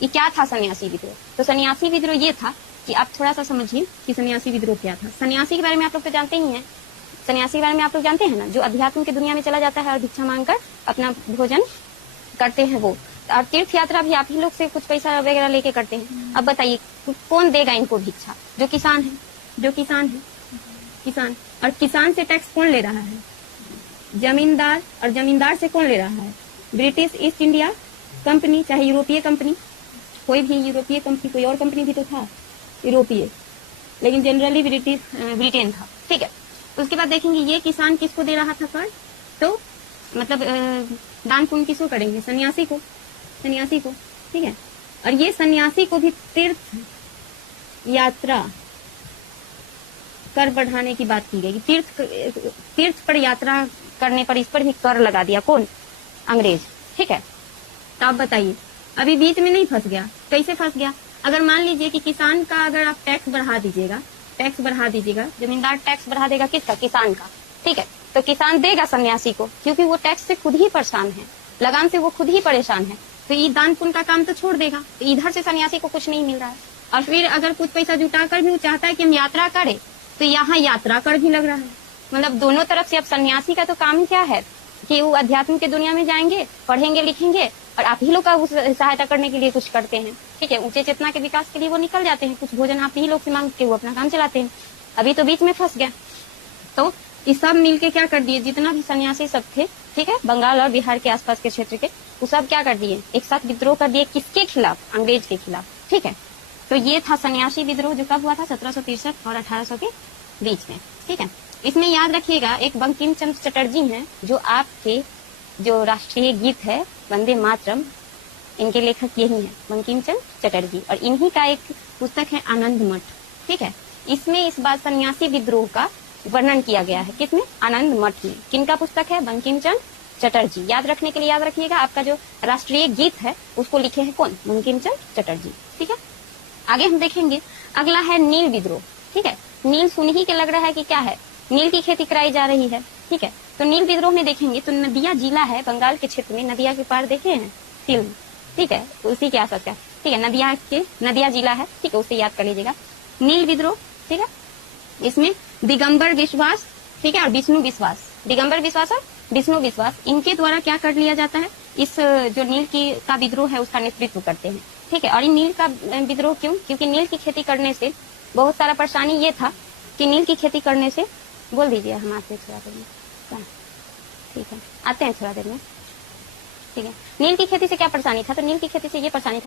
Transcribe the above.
ये क्या था सन्यासी विद्रोह? तो सन्यासी विद्रोह ये था कि आप थोड़ा सा समझिए कि सन्यासी विद्रोह क्या था। सन्यासी के बारे में आप लोग तो जानते ही हैं। सन्यासी के बारे में आप लोग जानते हैं ना, जो अध्यात्म की दुनिया में चला जाता है और भिक्षा मांगकर अपना भोजन करते हैं वो। और तीर्थ यात्रा भी आप ही लोग से कुछ पैसा वगैरह लेके करते हैं। अब बताइए कौन देगा इनको भिक्षा? जो किसान है, जो किसान है, किसान। और किसान से टैक्स कौन ले रहा है? जमींदार। और जमींदार से कौन ले रहा है? ब्रिटिश ईस्ट इंडिया कंपनी, चाहे यूरोपीय कंपनी, कोई भी यूरोपीय कंपनी, कोई और कंपनी भी तो था यूरोपीय, लेकिन जनरली ब्रिटेन था। ठीक है। उसके बाद देखेंगे ये किसान किसको दे रहा था कर? तो मतलब दान पुण्य किसको करेंगे? सन्यासी को, सन्यासी को। ठीक है। और ये सन्यासी को भी तीर्थ यात्रा कर बढ़ाने की बात की गई। तीर्थ पर यात्रा करने पर इस पर भी कर लगा दिया। कौन? अंग्रेज। ठीक है। तो आप बताइए अभी बीच में नहीं फंस गया? कैसे फंस गया? अगर मान लीजिए कि किसान का अगर आप टैक्स बढ़ा दीजिएगा, टैक्स बढ़ा दीजिएगा, जमींदार टैक्स बढ़ा देगा किसका? किसान का। ठीक है। तो किसान देगा सन्यासी को, क्योंकि वो टैक्स से खुद ही परेशान है, लगान से वो खुद ही परेशान है। तो ये दान पुण्य का काम तो छोड़ देगा। तो इधर से सन्यासी को कुछ नहीं मिल रहा है। और फिर अगर कुछ पैसा जुटा कर भी वो चाहता है कि हम यात्रा करें, तो यहाँ यात्रा कर भी लग रहा है। मतलब दोनों तरफ से। अब सन्यासी का तो काम क्या है कि वो अध्यात्म की दुनिया में जाएंगे, पढ़ेंगे लिखेंगे, और आप ही लोग का सहायता करने के लिए कुछ करते हैं। ठीक है। ऊंचे चेतना के विकास के लिए वो निकल जाते हैं, कुछ भोजन आप ही लोग से मांग के वो अपना काम चलाते हैं। अभी तो बीच में फंस गया। तो ये सब मिलके क्या कर दिए, जितना भी सन्यासी सब थे, ठीक है, बंगाल और बिहार के आसपास के क्षेत्र के, वो सब क्या कर दिए, एक साथ विद्रोह कर दिए। किसके खिलाफ? अंग्रेज के खिलाफ। ठीक है। तो ये था सन्यासी विद्रोह, जो कब हुआ था? 1763 और 1800 के बीच में। ठीक है। इसमें याद रखिएगा एक बंकिम चंद्र चटर्जी हैं, जो आपके जो राष्ट्रीय गीत है वंदे मातरम, इनके लेखक यही है, बंकिम चंद्र चटर्जी। और इन्हीं का एक पुस्तक है आनंद मठ। ठीक है। इसमें इस बार सन्यासी विद्रोह का वर्णन किया गया है। किसमें? आनंद मठ में। किनका पुस्तक है? बंकिम चंद्र चटर्जी। याद रखने के लिए याद रखिएगा, आपका जो राष्ट्रीय गीत है उसको लिखे हैं कौन? बंकिम चंद्र चटर्जी। ठीक है। आगे हम देखेंगे, अगला है नील विद्रोह। ठीक है। नील सुन ही के लग रहा है कि क्या है, नील की खेती कराई जा रही है। ठीक है। तो नील विद्रोह में देखेंगे तो नदिया जिला है बंगाल के क्षेत्र में, नदिया के पार देखे हैं फिल्म। ठीक है। तो उसी के आसपास का, ठीक है, नदिया जिला है। ठीक है, उससे याद कर लीजिएगा नील विद्रोह। ठीक है। इसमें दिगंबर विश्वास, ठीक है, और विष्णु विश्वास, दिगंबर विश्वास और विष्णु विश्वास, इनके द्वारा क्या कर लिया जाता है, इस जो नील की का विद्रोह है उसका नेतृत्व करते हैं। ठीक है। और ये नील का विद्रोह क्यों? क्योंकि नील की खेती करने से बहुत सारा परेशानी ये था कि नील की खेती करने से, बोल दीजिए हम आते हैं थोड़ा देर में। ठीक है, आते हैं थोड़ा देर में। ठीक है। नील की खेती से क्या परेशानी था? तो नील की खेती से ये परेशानी था